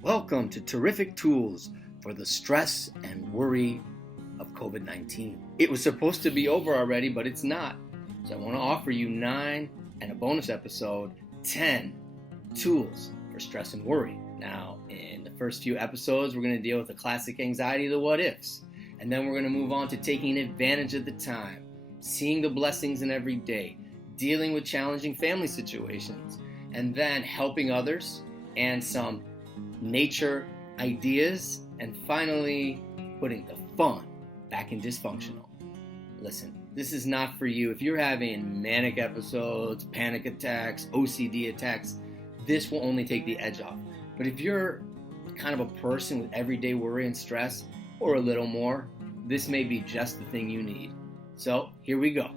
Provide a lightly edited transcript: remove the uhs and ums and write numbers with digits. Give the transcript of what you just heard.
Welcome to Terrific Tools for the Stress and Worry of COVID-19. It was supposed to be over already, but it's not. So I want to offer you 9 and a bonus episode, 10 tools for stress and worry. Now, in the first few episodes, we're going to deal with the classic anxiety, the what ifs. And then we're going to move on to taking advantage of the time, seeing the blessings in every day, dealing with challenging family situations, and then helping others and some nature ideas, and finally putting the fun back in dysfunctional. Listen, this is not for you. If you're having manic episodes, panic attacks, OCD attacks, this will only take the edge off. But if you're kind of a person with everyday worry and stress, or a little more, this may be just the thing you need. So here we go.